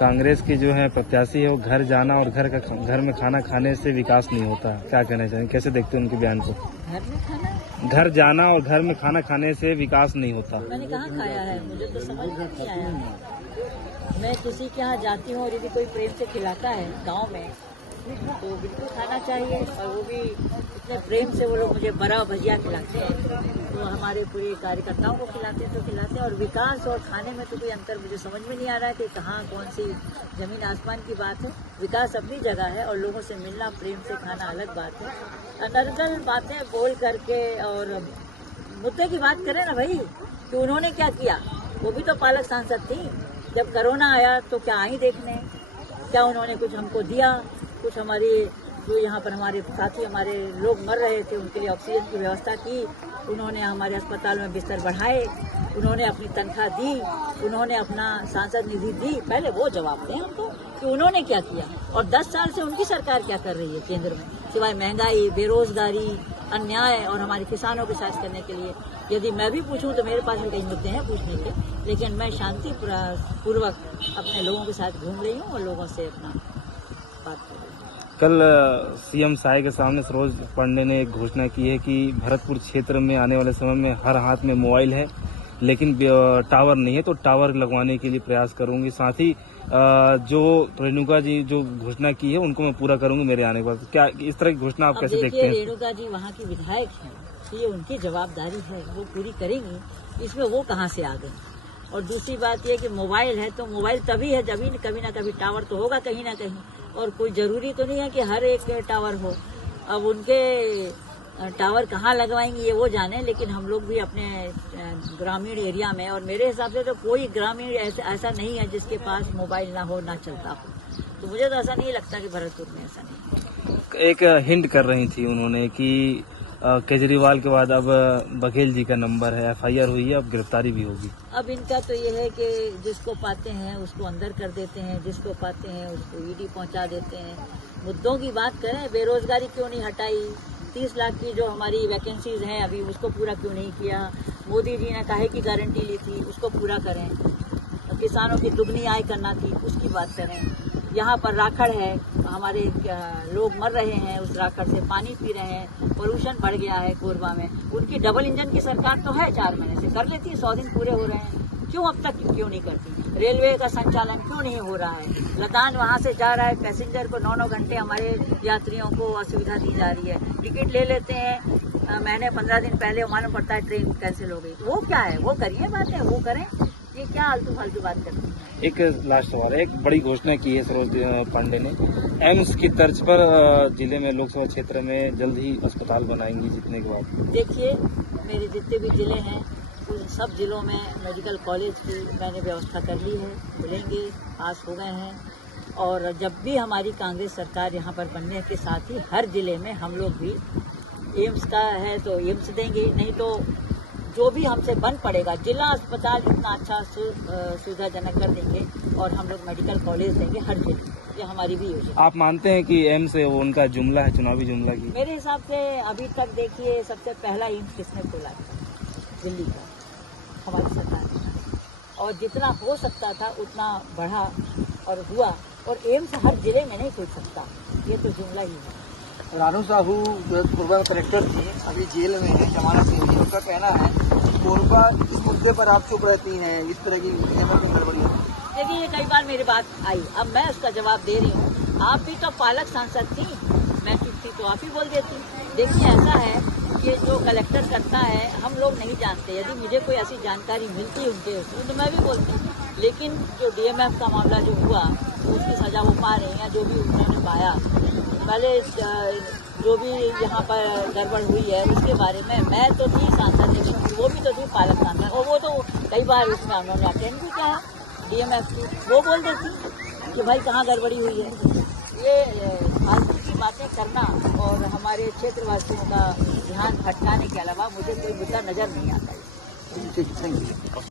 कांग्रेस के जो है प्रत्याशी है वो घर जाना और घर में खाना खाने से विकास नहीं होता, क्या कहना चाहेंगे, कैसे देखते हैं उनके बयान को? घर में खाना, घर जाना और घर में खाना खाने से विकास नहीं होता। मैंने कहाँ खाया है, मुझे तो समझ में नहीं आया। मैं किसी के यहाँ जाती हूँ और यदि कोई प्रेम से खिलाता है गांव में तो बिल्कुल खाना चाहिए, और वो भी इतने प्रेम से वो लोग मुझे बड़ा भजिया खिलाते हैं, तो हमारे पूरे कार्यकर्ताओं को खिलाते हैं तो खिलाते हैं। और विकास और खाने में तो कोई अंतर मुझे समझ में नहीं आ रहा है कि कहाँ कौन सी जमीन आसमान की बात है। विकास अपनी जगह है और लोगों से मिलना, प्रेम से खाना अलग बात है। अनर्गल बातें बोल करके और मुद्दे की बात करें ना भाई, कि उन्होंने क्या किया। वो भी तो पालक सांसद थी, जब कोरोना आया तो क्या आई देखने, क्या उन्होंने कुछ हमको दिया, कुछ हमारी जो यहाँ पर हमारे साथी हमारे लोग मर रहे थे उनके लिए ऑक्सीजन की व्यवस्था की, उन्होंने हमारे अस्पताल में बिस्तर बढ़ाए, उन्होंने अपनी तनख्वाह दी, उन्होंने अपना सांसद निधि दी। पहले वो जवाब दें हमको कि उन्होंने क्या किया, और 10 साल से उनकी सरकार क्या कर रही है केंद्र में, सिवाय महंगाई, बेरोजगारी, अन्याय और हमारे किसानों के साथ करने के लिए। यदि मैं भी पूछूं तो मेरे पास भी कई मुद्दे हैं पूछने के, लेकिन मैं शांति पूर्वक अपने लोगों के साथ घूम रही हूँ और लोगों से अपना बात कर रही हूँ। कल सीएम साय के सामने सरोज पांडे ने एक घोषणा की है कि भरतपुर क्षेत्र में आने वाले समय में हर हाथ में मोबाइल है, लेकिन टावर नहीं है, तो टावर लगवाने के लिए प्रयास करूंगी। साथ ही जो रेणुका जी जो घोषणा की है उनको मैं पूरा करूंगी मेरे आने के बाद। क्या इस तरह की घोषणा आप कैसे देखते हैं? रेणुका जी वहाँ की विधायक हैं, ये उनकी जवाबदारी है, वो पूरी करेंगी, इसमें वो कहाँ से आ गए। और दूसरी बात ये कि मोबाइल है तो मोबाइल तभी है जब कभी ना कभी टावर तो होगा कहीं ना कहीं, और कोई जरूरी तो नहीं है कि हर एक टावर हो। अब उनके टावर कहाँ लगवाएंगे ये वो जाने, लेकिन हम लोग भी अपने ग्रामीण एरिया में, और मेरे हिसाब से तो कोई ग्रामीण ऐसा नहीं है जिसके पास मोबाइल ना हो, ना चलता हो। तो मुझे तो ऐसा नहीं लगता कि भरतपुर में ऐसा नहीं। एक हिंट कर रही थी उन्होंने कि केजरीवाल के बाद अब बघेल जी का नंबर है, एफआईआर हुई है, अब गिरफ्तारी भी होगी। अब इनका तो ये है कि जिसको पाते हैं उसको अंदर कर देते हैं, जिसको पाते हैं उसको ईडी पहुंचा देते हैं। मुद्दों की बात करें, बेरोजगारी क्यों नहीं हटाई, 30 लाख की जो हमारी वैकेंसीज हैं अभी उसको पूरा क्यों नहीं किया, मोदी जी ने काहे की गारंटी ली थी उसको पूरा करें, किसानों की दुगनी आय करना थी उसकी बात करें। यहाँ पर राखड़ है, हमारे लोग मर रहे हैं उस राखड़ से, पानी पी रहे हैं, पोल्यूशन बढ़ गया है कोरबा में। उनकी डबल इंजन की सरकार तो है, 4 महीने से कर लेती है, 100 दिन पूरे हो रहे हैं, क्यों अब तक क्यों नहीं करती। रेलवे का संचालन क्यों नहीं हो रहा है, लदान वहाँ से जा रहा है, पैसेंजर को 9-9 घंटे हमारे यात्रियों को असुविधा दी जा रही है। टिकट ले लेते हैं, महीने 15 दिन पहले मालूम पड़ता है ट्रेन कैंसिल हो गई। वो क्या है, वो करिए बातें, वो करें, ये क्या आलतू फालतू बात करते हैं। एक लास्ट सवाल है, एक बड़ी घोषणा की है सरोज पांडे ने, एम्स की तर्ज पर जिले में लोकसभा क्षेत्र में जल्द ही अस्पताल बनाएंगी जीतने के बाद। देखिए, मेरे जितने भी जिले हैं उन सब जिलों में मेडिकल कॉलेज की मैंने व्यवस्था कर ली है, खुलेंगे, पास हो गए हैं। और जब भी हमारी कांग्रेस सरकार यहाँ पर बनने के साथ ही हर जिले में हम लोग भी एम्स का है तो एम्स देंगे, नहीं तो जो भी हमसे बन पड़ेगा जिला अस्पताल इतना अच्छा सुविधाजनक कर देंगे, और हम लोग मेडिकल कॉलेज देंगे हर जिले। ये हमारी भी योजना। आप मानते हैं कि एम्स वो उनका जुमला है, चुनावी जुमला की? मेरे हिसाब से अभी तक देखिए, सबसे पहला एम्स किसने खोला था, दिल्ली का, हमारी सरकार ने, और जितना हो सकता था उतना बढ़ा और हुआ, और एम्स हर जिले में नहीं खुल सकता, ये तो जुमला ही है। रानू साहू कोरबा में कलेक्टर थी, अभी जेल में है, जमानत से हुई। उनका कहना है कोरबा इस मुद्दे पर आप चुप रहती हैं, इस तरह की गड़बड़ी है। देखिए, ये कई बार मेरी बात आई, अब मैं उसका जवाब दे रही हूँ। आप भी तो पालक सांसद थी, मैं चुप थी तो आप ही बोल देती। देखिए, ऐसा है कि जो कलेक्टर करता है हम लोग नहीं जानते, यदि मुझे कोई ऐसी जानकारी मिलती उनके उसमें तो मैं भी बोलती, लेकिन जो डीएमएफ का मामला जो हुआ तो उसकी सजा वो पा रहे हैं, जो भी उन्होंने पाया। पहले जो भी यहाँ पर गड़बड़ हुई है उसके बारे में मैं तो थी सांसद, लेकिन वो भी तो थी पालक सांसद, और वो तो कई बार उसमें उन्होंने अटेंड भी किया डीएमएफ की, वो बोल देती कि भाई कहाँ गड़बड़ी हुई है। ये फालतू की बातें करना और हमारे क्षेत्रवासियों का ध्यान भटकाने के अलावा मुझे कोई मुद्दा नजर नहीं आता है। Thank you.